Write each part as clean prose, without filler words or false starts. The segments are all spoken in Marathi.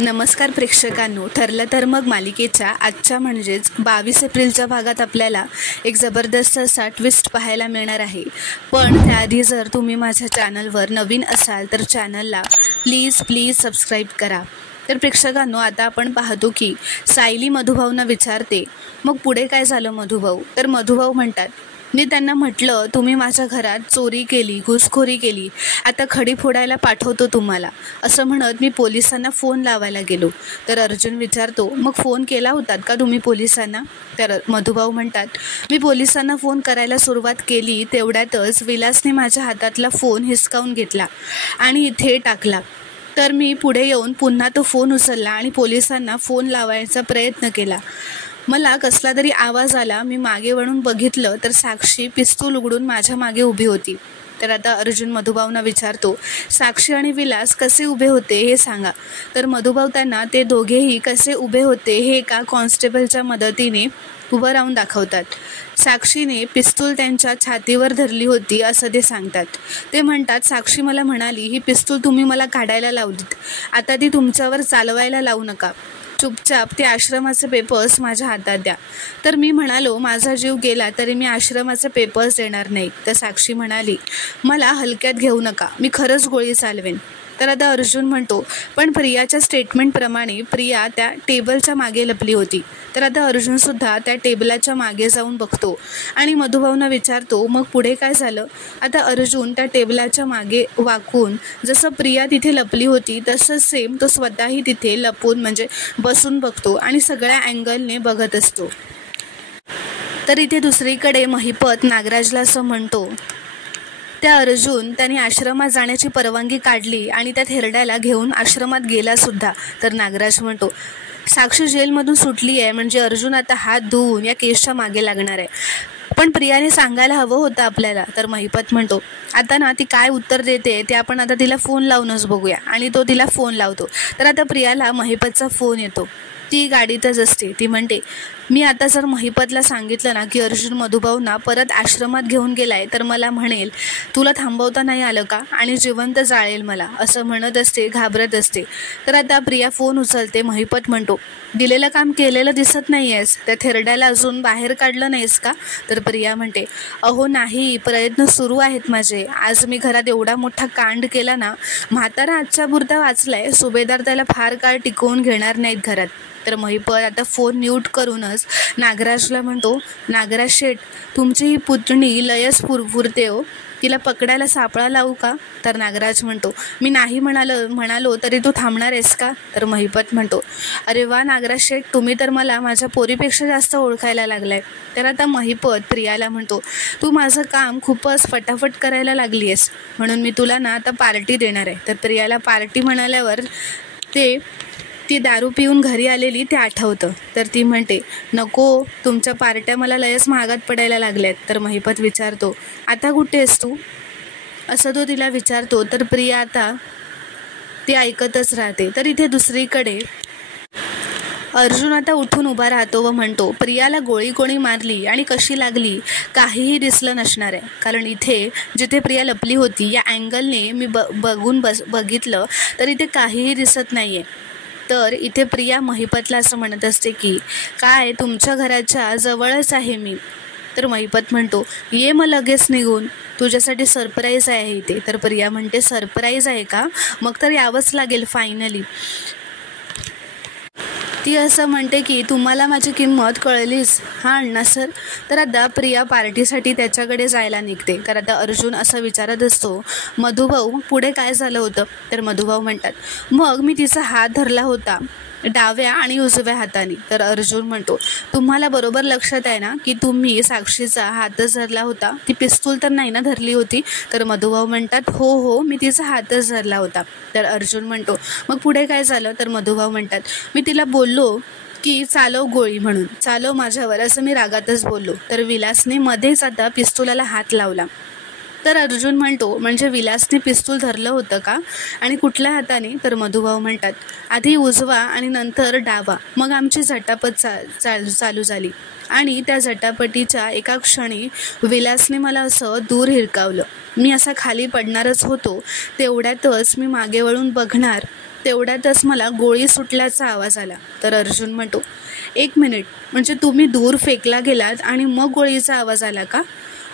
नमस्कार प्रेक्षकांनो, ठरलं तर मग मालिकेच्या आजच्या म्हणजेच 22 एप्रिलच्या भागात आपल्याला एक जबरदस्त असा ट्विस्ट पाहायला मिळणार आहे. पण त्याआधी जर तुम्ही माझ्या चॅनलवर नवीन असाल तर चॅनलला प्लीज सबस्क्राईब करा. तर प्रेक्षकांनो, आता आपण पाहतो की सायली मधुभाऊंना विचारते, मग पुढे काय झालं मधुभाऊ? तर मधुभाऊ म्हणतात, मी त्यांना म्हटलं तुम्ही माझ्या घरात चोरी केली, घुसखोरी केली, आता खडी फोडायला पाठवतो तुम्हाला, असं म्हणत मी पोलिसांना फोन लावायला गेलो. तर अर्जुन विचारतो, मग फोन केला होतात का तुम्ही पोलिसांना? तर मधुभाऊ म्हणतात, मी पोलिसांना फोन करायला सुरुवात केली तेवढ्यातच विलासने माझ्या हातातला फोन हिसकावून घेतला आणि इथे टाकला. तर मी पुढे येऊन पुन्हा तो फोन उचलला आणि पोलिसांना फोन लावायचा प्रयत्न केला. मला कसला तरी आवाज आला. मी मागे वळून बघितलं तर साक्षी पिस्तूल उघडून माझ्या मागे उभी होती. तर आता अर्जुन मधुभाऊंना विचारतो, साक्षी आणि विलास कसे उभे होते हे सांगा. तर मधुभाऊ त्यांना ते दोघेही कसे उभे होते हे एका कॉन्स्टेबलच्या मदतीने उभं राहून दाखवतात. साक्षीने पिस्तूल त्यांच्या छातीवर धरली होती असं ते सांगतात. ते म्हणतात, साक्षी मला म्हणाली, ही पिस्तूल तुम्ही मला काढायला लावलीत, आता ती तुमच्यावर चालवायला लावू नका, चुपचाप ते आश्रमाचे पेपर्स माझ्या हातात द्या. तर मी म्हणालो, माझा जीव गेला तरी मी आश्रमाचे पेपर्स देणार नाही. तर साक्षी म्हणाली, मला हलक्यात घेऊ नका, मी खरंच गोळी चालवेन. तर आता अर्जुन म्हणतो, पण प्रियाच्या स्टेटमेंटप्रमाणे प्रिया त्या टेबलच्या मागे लपली होती. तर आता अर्जुनसुद्धा त्या टेबलाच्या मागे जाऊन बघतो आणि मधुभाऊंना विचारतो, मग पुढे काय झालं? आता अर्जुन त्या टेबलाच्या मागे वाकून जसं प्रिया तिथे लपली होती तसंच सेम तो स्वतःही तिथे लपून म्हणजे बसून बघतो आणि सगळ्या अँगलने बघत असतो. तर इथे दुसरीकडे महिपत नागराजला असं म्हणतो, त्या अर्जुन त्याने आश्रमात जाण्याची परवानगी काढली आणि त्या थेरड्याला घेऊन आश्रमात गेला सुद्धा. तर नागराज म्हणतो, साक्षी जेलमधून सुटली आहे म्हणजे अर्जुन आता हात धुवून या केसच्या मागे लागणार आहे, पण प्रियाने सांगायला हवं होतं आपल्याला. तर महिपत म्हणतो, आता ना ती काय उत्तर देते ते आपण आता तिला फोन लावूनच बघूया. आणि तो तिला फोन लावतो. तर आता प्रियाला महिपतचा फोन येतो. ती गाडीतच असते. ती म्हणते, मी आता जर महिपतला सांगितलं ना की अर्जुन मधुभाऊंना परत आश्रमात घेऊन गेलाय तर मला म्हणेल तुला थांबवता नाही आलं का आणि जिवंत जाळेल मला, असं म्हणत असते, घाबरत असते. तर आता प्रिया फोन उचलते. महिपत म्हणतो, दिलेलं काम केलेलं दिसत नाही आहेस, त्या थेरड्याला अजून बाहेर काढलं नाहीस का? तर प्रिया म्हणते, अहो नाही, प्रयत्न सुरू आहेत माझे. आज मी घरात एवढा मोठा कांड केला ना, म्हातारा आजच्या पुरता वाचलाय, सुभेदार त्याला फार काळ टिकवून घेणार नाहीत घरात. तर महिपत आता फोन म्यूट करूनच नागराजला म्हणतो, नागराज शेठ, तुमची ही पुतणी लयच पुरपुरते हो, तिला पकडायला सापळा लावू का? तर नागराज म्हणतो, मी नाही म्हणालो तरी तू थांबणार आहेस का? तर महिपत म्हणतो, अरे वा नागराज शेठ, तुम्ही तर मला माझ्या पोरीपेक्षा जास्त ओळखायला लागलाय. तर आता महिपत प्रियाला म्हणतो, तू माझं काम खूपच फटाफट करायला लागली आहेस, म्हणून मी तुला ना आता पार्टी देणार आहे. तर प्रियाला पार्टी म्हणाल्यावर ती दारू पिऊन घरी आलेली ते आठवतं. तर ती म्हणते, नको, तुमच्या पार्ट्या मला लयच महागात पडायला लागल्यात. तर महिपत विचारतो, आता कुठे आहेस तू, असं तो तिला विचारतो. तर प्रिया आता ती ऐकतच राहते. तर इथे दुसरीकडे अर्जुन आता उठून उभा राहतो व म्हणतो, प्रियाला गोळी कोणी मारली आणि कशी लागली काहीही दिसलं नसणार आहे, कारण इथे जिथे प्रिया लपली होती या अँगलने मी बघितलं तर इथे काहीही दिसत नाही आहे. तर इथे प्रिया महिपतला असं म्हणत असते की, काय तुमच्या घराच्या जवळच आहे मी. तर महिपत म्हणतो, ये मग लगेच निघून, तुझ्यासाठी सरप्राईज आहे इथे. तर प्रिया म्हणते, सरप्राईज आहे का? मग तर यावंच लागेल फायनली. ती असं म्हणते की, तुम्हाला माझी किंमत कळलीच हां अण्णा सर. तर आता प्रिया पार्टीसाठी त्याच्याकडे जायला निघते. तर आता अर्जुन असं विचारत असतो, मधुभाऊ पुढे काय झालं होतं? तर मधुभाऊ म्हणतात, मग मी तिचा हात धरला होता डाव्या आणि उजव्या हाताने. तर अर्जुन म्हणतो, तुम्हाला बरोबर लक्षात आहे ना की तुम्ही साक्षीचा हातच धरला होता, ती पिस्तूल तर नाही ना धरली होती? तर मधुभाऊ म्हणतात, हो मी तिचा हातच धरला होता. तर अर्जुन म्हणतो, मग पुढे काय झालं? तर मधुभाऊ म्हणतात, मी तिला बोललो की चालव गोळी म्हणून, चालव माझ्यावर, असं मी रागातच बोललो. तर विलासने मध्येच आता पिस्तुलाला हात लावला. तर अर्जुन म्हणतो, म्हणजे विलासने पिस्तूल धरलं होतं का आणि कुठल्या हाताने? तर मधुभाऊ म्हणतात, आधी उजवा आणि नंतर डावा. मग आमची झटापट चालू झाली आणि त्या झटापटीच्या एका क्षणी विलासने मला असं दूर हिरकावलं. मी असा खाली पडणारच होतो, तेवढ्यातच मी मागे वळून बघणार तेवढ्यातच मला गोळी सुटल्याचा आवाज आला. तर अर्जुन म्हणतो, 1 मिनिट, म्हणजे तुम्ही दूर फेकला गेलात आणि मग गोळीचा आवाज आला का?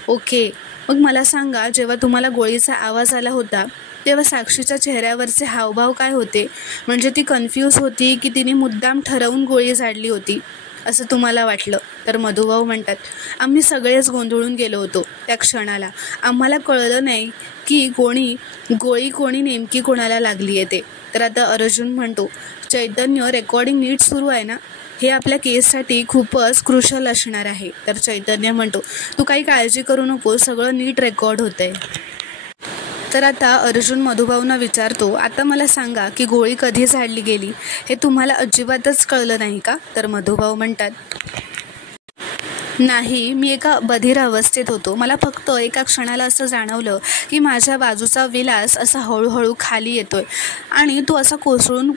ओके, मग मला सांगा, जेव्हा तुम्हाला गोळीचा आवाज आला होता तेव्हा साक्षीच्या चेहऱ्यावरचे हावभाव काय होते? म्हणजे ती कन्फ्यूज होती की तिने मुद्दाम ठरवून गोळी झाडली होती असं तुम्हाला वाटलं? तर मधुभाऊ म्हणतात, आम्ही सगळेच गोंधळून गेलो होतो त्या क्षणाला. आम्हाला कळलं नाही की गोळी कोणी नेमकी कोणाला लागली आहे ते. तर आता अर्जुन म्हणतो, चैतन्य, रेकॉर्डिंग नीट सुरू आहे ना? हे आपल्या केससाठी खूपच क्रुशल असणार आहे. तर चैतन्य म्हणतो, तू काही काळजी करू नको, सगळं नीट रेकॉर्ड होतंय. तर आता अर्जुन मधुभाऊंना विचारतो, आता मला सांगा की गोळी कधी झाडली गेली हे तुम्हाला अजिबातच कळलं नाही का? तर मधुभाऊ म्हणतात, नाही, मी एका बधीर अवस्थेत होतो. मला फक्त एका क्षणाला असं जाणवलं की माझ्या बाजूचा विलास असा हळूहळू खाली येतोय आणि तो असा कोसळून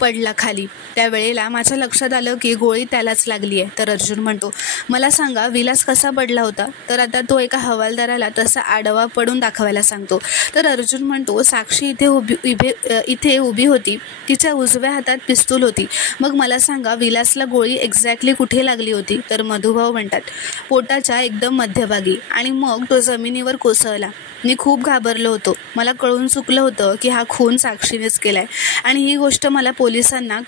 पडला खाली. त्यावेळेला माझ्या लक्षात आलं की गोळी त्यालाच लागली आहे. तर अर्जुन म्हणतो, मला सांगा विलास कसा पडला होता? तर आता तो एका हवालदाराला तसा आडवा पडून दाखवायला सांगतो. तर अर्जुन म्हणतो, साक्षी इथे उभी होती, तिच्या उजव्या हातात पिस्तूल होती. मग मला सांगा विलासला गोळी एक्झॅक्टली कुठे लागली होती? तर मधुभाऊ म्हणतात, पोटाच्या एकदम मध्यभागी, आणि मग तो जमिनीवर कोसळला. मी खूप घाबरलो होतो. मला कळून चुकलं होतं की हा खून साक्षीनेच केलाय आणि ही गोष्ट मला पोलिसांना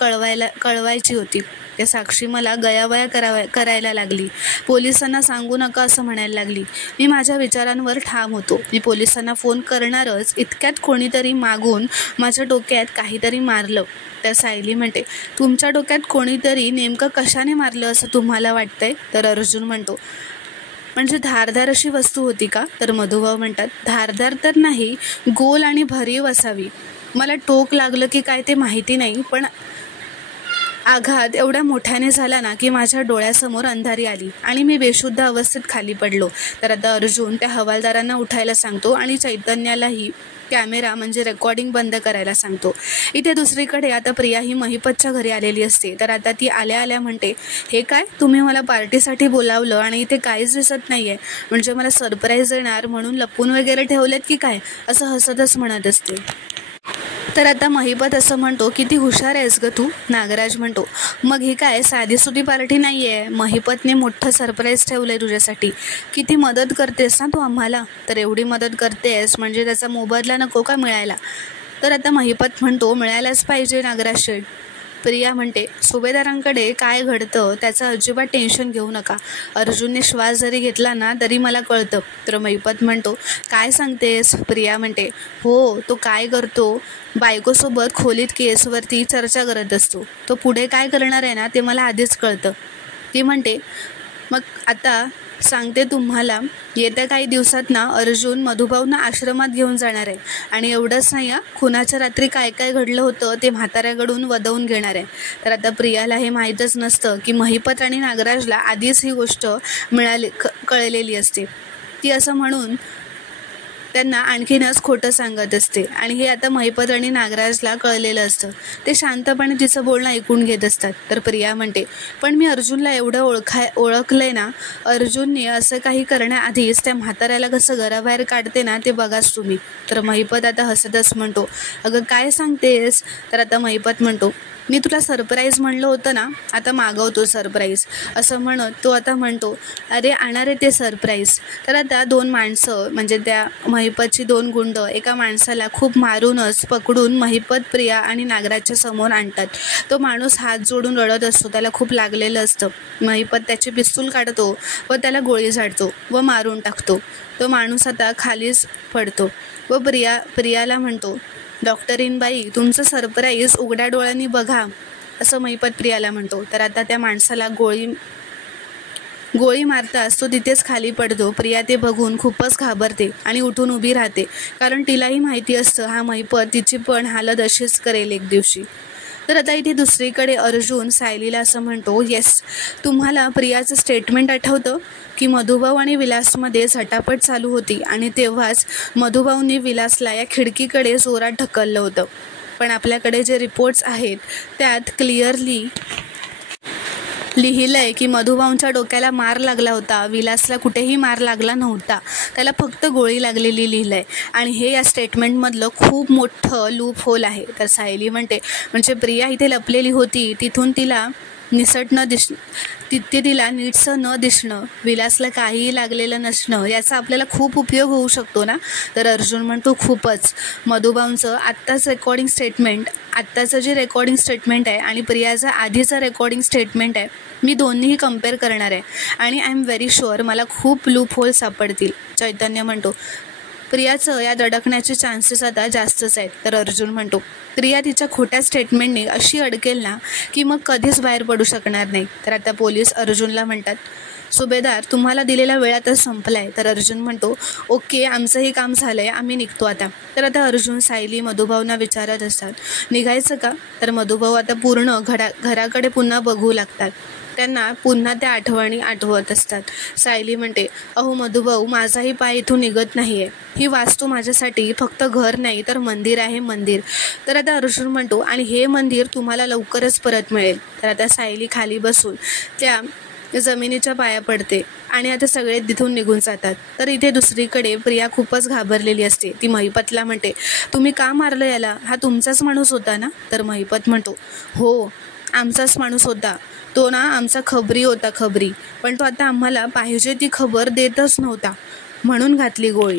कळवायची होती. त्या साक्षी मला गयावया करायला लागली. पोलिसांना सांगू नका असं म्हणायला लागली. मी माझ्या विचारांवर ठाम होतो. मी पोलिसांना फोन करणारच, इतक्यात कोणीतरी मागून माझ्या डोक्यात काहीतरी मारलं. त्या सायली म्हणते, तुमच्या डोक्यात कोणीतरी नेमकं कशाने मारलं असं तुम्हाला वाटतंय? तर अर्जुन म्हणतो, म्हणजे धारदार अशी वस्तू होती का? तर मधुभाऊ म्हणतात, धारदार तर नाही, गोल आणि भरीव असावी. मला टोक लागलं की काय ते माहिती नाही, पण आघात एवढ्या मोठ्याने झाला ना की माझ्या डोळ्यासमोर अंधारी आली आणि मी बेशुद्ध अवस्थेत खाली पडलो. तर आता अर्जुन त्या हवालदारांना उठायला सांगतो आणि चैतन्यालाही कॅमेरा म्हणजे रेकॉर्डिंग बंद करायला सांगतो. इथे दुसरीकडे आता प्रिया ही महिपतच्या घरी आलेली असते. तर आता ती आल्या म्हणते, हे काय, तुम्ही मला पार्टीसाठी बोलावलं आणि इथे काहीच दिसत नाही आहे, म्हणजे मला सरप्राईज देणार म्हणून लपून वगैरे ठेवलेत की काय, असं हसतच म्हणत असते. तर आता महिपत असं म्हणतो, किती हुशार आहेस ग तू? नागराज म्हणतो, मग ही काय साधीसुधी पार्टी नाही आहे, महिपतने मोठं सरप्राईज ठेवलं आहे तुझ्यासाठी. किती मदत करतेस ना तू आम्हाला. तर एवढी मदत करतेस म्हणजे त्याचा मोबदला नको का मिळायला? तर आता महिपत म्हणतो, मिळायलाच पाहिजे नागराज शेठ. प्रिया म्हणते, सुभेदारांकडे काय घडतं त्याचं अजिबात टेन्शन घेऊ नका. अर्जुनने श्वास जरी घेतला ना तरी मला कळतं. तर महिपत म्हणतो, काय सांगतेस? प्रिया म्हणते, हो, तो काय करतो, बायकोसोबत खोलीत केसवरती चर्चा करत असतो. तो पुढे काय करणार आहे ना ते मला आधीच कळतं. ती म्हणते, मग आता सांगते तुम्हाला, येत्या काही दिवसात ना अर्जुन मधुभाऊंना आश्रमात घेऊन जाणार आहे आणि एवढंच नाही, खुनाच्या रात्री काय काय घडलं होतं ते म्हाताऱ्याकडून वदवून घेणार आहे. तर आता प्रियाला हे माहीतच नसतं की महिपत आणि नागराजला आधीच ही गोष्ट कळलेली असते. ती असं म्हणून त्यांना आणखीनच खोटं सांगत असते आणि हे आता महिपत आणि नागराजला कळलेलं असतं. ते शांतपणे तिचं बोलणं ऐकून घेत असतात. तर प्रिया म्हणते, पण मी अर्जुनला एवढं ओळखलंय ना, अर्जुनने असं काही करण्याआधीच त्या म्हाताऱ्याला कसं घराबाहेर काढते ना ते बघाच तुम्ही. तर महिपत आता हसतच म्हणतो, अगं काय सांगतेस? तर आता महिपत म्हणतो, मी तुला सरप्राईज म्हणलं होतं ना, आता मागवतो सरप्राईज, असं म्हणत तो आता म्हणतो, अरे आणणार आहे ते सरप्राईज. तर आता 2 माणसं म्हणजे त्या महिपतची 2 गुंड एका माणसाला खूप मारूनच पकडून महिपत, प्रिया आणि नागराजच्या समोर आणतात. तो माणूस हात जोडून रडत असतो, त्याला खूप लागलेलं असतं. महिपत त्याची पिस्तूल काढतो व त्याला गोळी झाडतो व मारून टाकतो. तो माणूस आता खालीच पडतो व प्रियाला म्हणतो, डॉक्टरीनबाई, तुमचं सरप्राईज उघड्या डोळ्यांनी बघा, असं महिपत प्रियाला म्हणतो. तर आता त्या माणसाला गोळी मारताच तो तिथेच खाली पडतो. प्रिया ते बघून खूपच घाबरते आणि उठून उभी राहते, कारण तिलाही माहिती असतं हा महिपत तिची पण हालत अशीच करेल एक दिवशी. तर आता इथे दुसरीकडे अर्जुन सायलीला असं म्हणतो, येस, तुम्हाला प्रियाचं स्टेटमेंट आठवतं की मधुभाऊ आणि विलासमध्ये झटापट चालू होती आणि तेव्हाच मधुभाऊंनी विलासला या खिडकीकडे जोरात ढकललं होतं. पण आपल्याकडे जे रिपोर्ट्स आहेत त्यात क्लिअरली लिहिलंय की मधुभाऊंच्या डोक्याला मार लागला होता, विलासला कुठेही मार लागला नव्हता, त्याला फक्त गोळी लागलेली लिहिलंय. आणि हे या स्टेटमेंटमधलं खूप मोठं लूप होल आहे. तर सायली म्हणते म्हणजे प्रिया इथे लपलेली होती, तिथून तिला तिथे तिला नीटसं न दिसणं, विलासला काहीही लागलेलं नसणं, याचा आपल्याला खूप उपयोग होऊ शकतो ना. तर अर्जुन म्हणतो खूपच. मधुभाऊंचं आत्ताचं जे रेकॉर्डिंग स्टेटमेंट आहे आणि प्रियाचं आधीचं रेकॉर्डिंग स्टेटमेंट आहे, मी दोन्हीही कम्पेअर करणार आहे आणि आय एम व्हेरी शुअर मला खूप लूप होल सापडतील. चैतन्य म्हणतो प्रियाचं या दडकण्याचे चान्सेस आता जास्तच आहेत. तर अर्जुन म्हणतो प्रिया तिच्या खोट्या स्टेटमेंटने अशी अडकेल ना की मग कधीच बाहेर पडू शकणार नाही. तर आता पोलीस अर्जुनला म्हणतात सुभेदार तुम्हाला दिलेला वेळ आता संपला आहे. तर अर्जुन म्हणतो ओके, आमचंही काम झालं आहे, आम्ही निघतो आता. तर आता अर्जुन सायली मधुभाऊंना विचारत असतात निघायचं का. तर मधुभाऊ आता पूर्ण घराकडे पुन्हा बघू लागतात, त्यांना पुन्हा त्या आठवणी आठवत असतात. सायली म्हणते अहो मधुभाऊ, माझाही पाय इथून निघत नाही आहे, ही वास्तू माझ्यासाठी फक्त घर नाही तर मंदिर आहे, मंदिर. तर आता अर्जुन म्हणतो आणि हे मंदिर तुम्हाला लवकरच परत मिळेल. तर आता सायली खाली बसून त्या जमिनीच्या पाया पडते आणि आता सगळे तिथून निघून जातात. तर इथे दुसरीकडे प्रिया खूपच घाबरलेली असते. ती महिपतला म्हणते तुम्ही का मारलं याला, हा तुमचाच माणूस होता ना. तर महिपत म्हणतो हो आमचाच माणूस होता, तो ना आमचा खबरी होता, खबरी, पण तो आता आम्हाला पाहिजे ती खबर देतच नव्हता म्हणून घातली गोळी.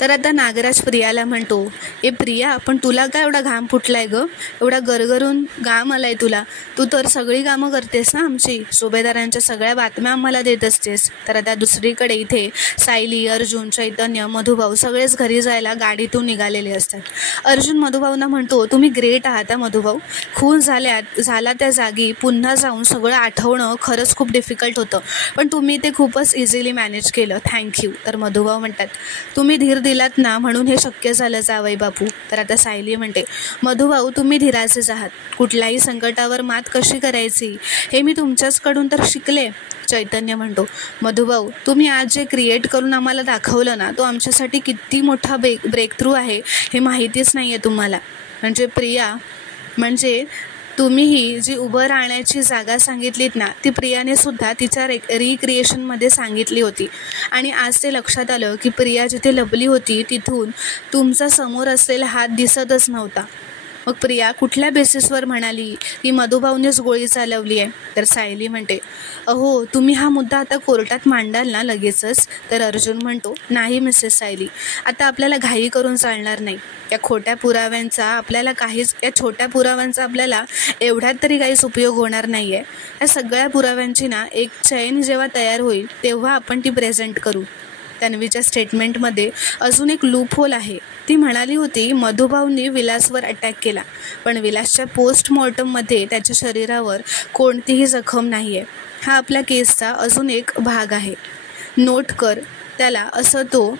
तर आता नागराज प्रियाला म्हणतो ए प्रिया, पण तुला काय एवढा घाम फुटलाय ग, एवढा गरगरून घाम आलाय तुला, तू तर सगळी कामं करतेस ना आमची, सुभेदारांच्या सगळ्या बातम्या आम्हाला देत असतेस. तर आता दुसरीकडे इथे सायली, अर्जुन, चैतन्य, मधुभाऊ सगळेच घरी जायला गाडीतून निघालेले असतात. अर्जुन मधुभाऊंना म्हणतो तुम्ही ग्रेट आहात मधुभाऊ, खून झाला त्या जागी पुन्हा जाऊन सगळं आठवणं खरंच खूप डिफिकल्ट होतं, पण तुम्ही ते खूपच इझिली मॅनेज केलं, थँक्यू. तर मधुभाऊ म्हणतात तुम्ही धीर दिलात ना म्हणून हे शक्य झालं जावई बापू. तर आता सायली म्हणते मधुभाऊ तुम्ही धीराचेच आहात, कुठल्याही संकटावर मात कशी करायची हे मी तुमच्याचकडून तर शिकले. चैतन्य म्हणतो मधुभाऊ तुम्ही आज जे क्रिएट करून आम्हाला दाखवलं ना, तो आमच्यासाठी किती मोठा ब्रेक थ्रू आहे हे माहितीच नाही आहे तुम्हाला. म्हणजे प्रिया, म्हणजे तुम्हीही जी उभं राहण्याची जागा सांगितलीत ना, ती प्रियाने सुद्धा तिच्या रिक्रिएशनमध्ये सांगितली होती आणि आज ते लक्षात आलं की प्रिया जिथे लपली होती तिथून तुमचा समोर असलेला हात दिसतच नव्हता. मग प्रिया कुठल्या बेसिसवर म्हणाली की मधुभाऊनेच गोळी चालवली आहे. तर सायली म्हणते अहो तुम्ही हा मुद्दा आता कोर्टात मांडाल ना लगेचच. तर अर्जुन म्हणतो नाही मिसेस सायली, आता आपल्याला घाई करून चालणार नाही. या छोट्या पुराव्यांचा आपल्याला एवढ्यात तरी काहीच उपयोग होणार नाही आहे. या सगळ्या पुराव्यांची ना एक चैन जेव्हा तयार होईल तेव्हा आपण ती प्रेझेंट करू. तन्वीच्या स्टेटमेंटमध्ये अजून एक लूप होल आहे. ती म्हणाली होती मधुभाऊंनी विलासवर अटॅक केला, पण विलासच्या पोस्टमॉर्टममध्ये त्याच्या शरीरावर कोणतीही जखम नाही आहे. हा आपल्या केसचा अजून एक भाग आहे, नोट कर त्याला, असं तो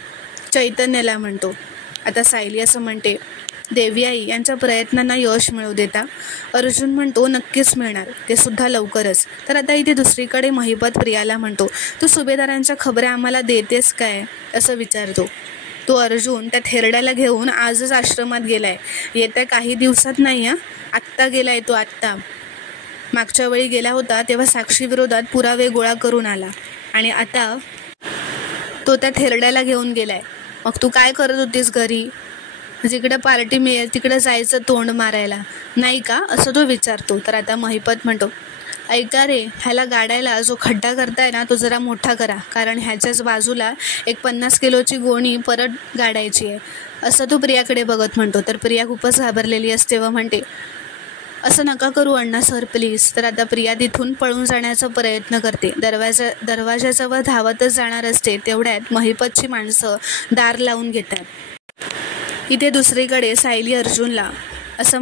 चैतन्याला म्हणतो. आता सायली असं म्हणते देवीआई यांच्या प्रयत्नांना यश मिळू देता. अर्जुन म्हणतो नक्कीच मिळणार, ते सुद्धा लवकरच. तर आता इथे दुसरीकडे महिपत प्रियाला म्हणतो तू सुभेदारांच्या खबऱ्या आम्हाला देतेस काय असं विचारतो. तो अर्जुन त्या थेरड्याला घेऊन आजच आश्रमात गेलाय, येत्या काही दिवसात नाही, आत्ता गेलाय तो, आत्ता. मागच्या वेळी गेला होता तेव्हा साक्षी विरोधात पुरावे गोळा करून आला आणि आता तो त्या थेरड्याला घेऊन गेलाय. मग तू काय करत होतीस घरी, जिकडे पार्टी मिळेल तिकडे जायचं तोंड मारायला नाही का, असं तो विचारतो. तर आता महिपत म्हणतो ऐका रे, ह्याला गाडायला जो खड्डा करताय ना तो जरा मोठा करा, कारण ह्याच्याच बाजूला एक 50 किलोची गोणी परत गाडायची आहे, असं तो प्रियाकडे बघत म्हणतो. तर प्रिया खूपच घाबरलेली असते व म्हणते असं नका करू अण्णा सर प्लीज. तर आता प्रिया तिथून पळून जाण्याचा प्रयत्न करते, दरवाजाजवळ धावतच जाणार असते, तेवढ्यात महिपतची माणसं दार लावून घेतात. इथे दुसरीकडे सायली अर्जुनला असं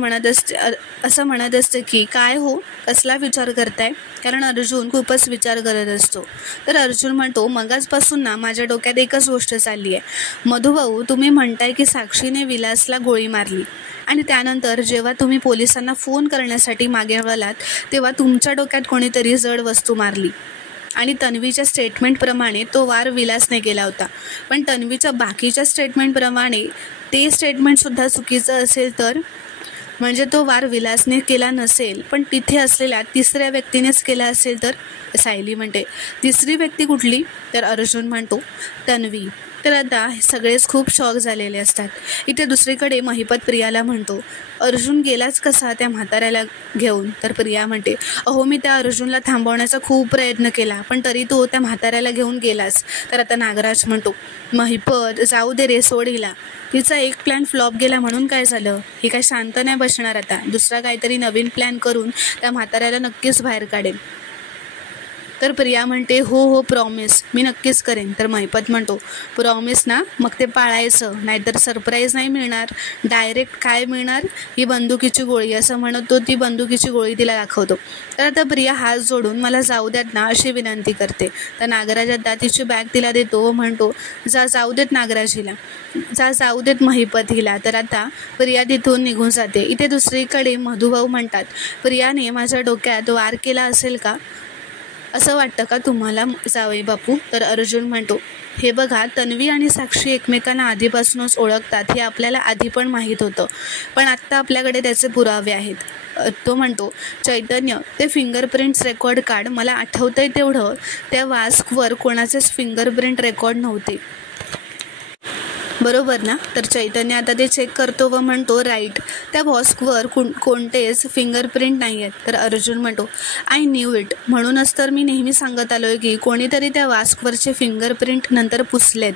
म्हणत असते की काय हो, कसला विचार करताय, कारण अर्जुन खूपच विचार करत असतो. तर अर्जुन म्हणतो मगाचपासून ना माझ्या डोक्यात एकच गोष्ट चालली आहे. मधुभाऊ तुम्ही म्हणताय की साक्षीने विलासला गोळी मारली आणि त्यानंतर जेव्हा तुम्ही पोलिसांना फोन करण्यासाठी मागे वळलात तेव्हा तुमच्या डोक्यात कोणीतरी जड वस्तू मारली आणि तन्वीच्या स्टेटमेंटप्रमाणे तो वार विलासने केला होता, पण तन्वीच्या बाकीच्या स्टेटमेंटप्रमाणे ते स्टेटमेंटसुद्धा चुकीचं असेल तर म्हणजे तो वार विलासने केला नसेल, पण तिथे असलेल्या तिसऱ्या व्यक्तीनेच केला असेल तर? सायली म्हणते. तिसरी व्यक्ती कुठली? तर अर्जुन म्हणतो, तन्वी. तर आता सगळेच खूप शॉक झालेले असतात. इथे दुसरीकडे महिपत प्रियाला म्हणतो, अर्जुन गेलाच कसा त्या म्हाताऱ्याला घेऊन? तर प्रिया म्हणते, अहो मी त्या अर्जुनला थांबवण्याचा खूप प्रयत्न केला, पण तरी तो त्या म्हाताऱ्याला घेऊन गेलाच. तर आता नागराज म्हणतो, महिपत जाऊ दे रे, सोड हिला. तिचा एक प्लॅन फ्लॉप गेला म्हणून काय झालं? ही काय शांत नाही बसणार आता. दुसरा काहीतरी नवीन प्लॅन करून त्या म्हाताऱ्याला नक्कीच बाहेर काढेल. तर प्रिया म्हणते, हो प्रॉमिस, मी नक्कीच करेन. तर महिपत म्हणतो, प्रॉमिस ना? मग ते पाळायचं, नाहीतर सरप्राईज नाही मिळणार. डायरेक्ट काय मिळणार? ही बंदुकीची गोळी. असं म्हणत तो ती बंदुकीची गोळी तिला दाखवतो. तर आता प्रिया हात जोडून मला जाऊ द्यात ना अशी विनंती करते. तर नागराज आता तिची बॅग तिला देतो व म्हणतो, जाऊ देत नागराज हिला, जाऊ देत महिपत हिला. तर आता प्रिया तिथून निघून जाते. इथे दुसरीकडे मधुभाऊ म्हणतात, प्रियाने माझ्या डोक्यात वार केला असेल का? असं वाटतं का तुम्हाला जावई बापू? तर अर्जुन म्हणतो, हे बघा, तन्वी आणि साक्षी एकमेकांना आधीपासूनच ओळखतात हे आपल्याला आधी पण माहीत होतं, पण आत्ता आपल्याकडे त्याचे पुरावे आहेत. तो म्हणतो, चैतन्य, ते फिंगरप्रिंट्स रेकॉर्ड काढ. मला आठवतंय तेवढं त्या वास्कवर कोणाचेच फिंगरप्रिंट रेकॉर्ड नव्हते, बरोबर ना? तर चैतन्य आता ते चेक करतो व म्हणतो, राईट, त्या वॉस्कवर कोणतेच फिंगरप्रिंट नाही आहेत. तर अर्जुन म्हणतो, आय न्यू इट. म्हणूनच तर मी नेहमी सांगत आलोय की कोणीतरी त्या वास्कवरचे फिंगरप्रिंट नंतर पुसलेत.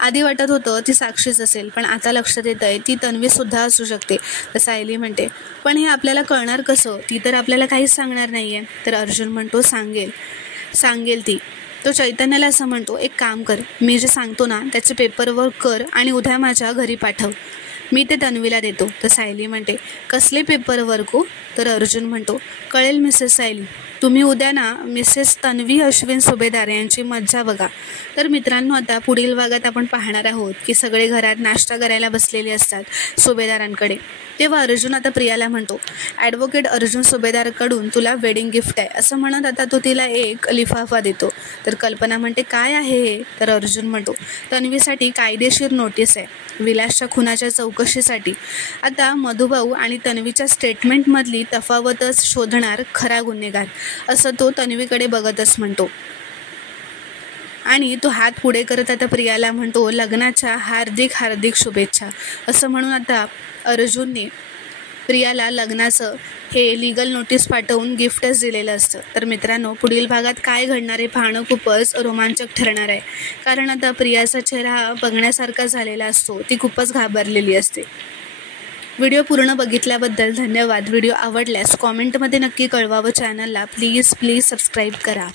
आधी वाटत होतं ती साक्षीच असेल, पण आता लक्षात येत आहे ती तन्वीसुद्धा असू शकते. तर सायली म्हणते, पण हे आपल्याला कळणार कसं? ती तर आपल्याला काहीच सांगणार नाही आहे. तर अर्जुन म्हणतो, सांगेल ती. तो चैतन्याला असं म्हणतो, एक काम कर, मी जे सांगतो ना त्याचे पेपरवर्क कर आणि उद्या माझ्या घरी पाठव, मी ते तन्वीला देतो. तर सायली म्हणते, कसले पेपरवर्क हो? तर अर्जुन म्हणतो, कळेल मिसेस सायली, तुम्ही उद्या ना मिसेस तन्वी अश्विन सुभेदार यांची मज्जा बघा. तर मित्रांनो, आता पुढील भागात आपण पाहणार आहोत की सगळे घरात नाश्ता करायला बसलेले असतात सुभेदारांकडे. तेव्हा अर्जुन आता प्रियाला म्हणतो, ॲडव्होकेट अर्जुन सुभेदारकडून तुला वेडिंग गिफ्ट आहे. असं म्हणत आता तो तिला एक लिफाफा देतो. तर कल्पना म्हणते, काय आहे हे? तर अर्जुन म्हणतो, तन्वीसाठी कायदेशीर नोटीस आहे, विलासच्या खुनाच्या चौकशीसाठी. आता मधुभाऊ आणि तन्वीच्या स्टेटमेंटमधली तफावतच शोधणार खरा गुन्हेगार, असं तो तन्वीकडे बघतच म्हणतो. आणि तो हात पुढे करत आता प्रियाला म्हणतो, लग्नाच्या हार्दिक शुभेच्छा. असं म्हणून आता अर्जुनने प्रियाला लग्नाचं हे लीगल नोटीस पाठवून गिफ्टच दिलेलं असतं. तर मित्रांनो, पुढील भागात काय घडणार आहे पाहणं खूपच रोमांचक ठरणार आहे, कारण आता प्रियाचा चेहरा बघण्यासारखा झालेला असतो, ती खूपच घाबरलेली असते. व्हिडिओ पूर्ण बघितल्याबद्दल धन्यवाद. व्हिडिओ आवडल्यास कॉमेंटमध्ये नक्की कळवा व चॅनलला प्लीज सबस्क्राईब करा.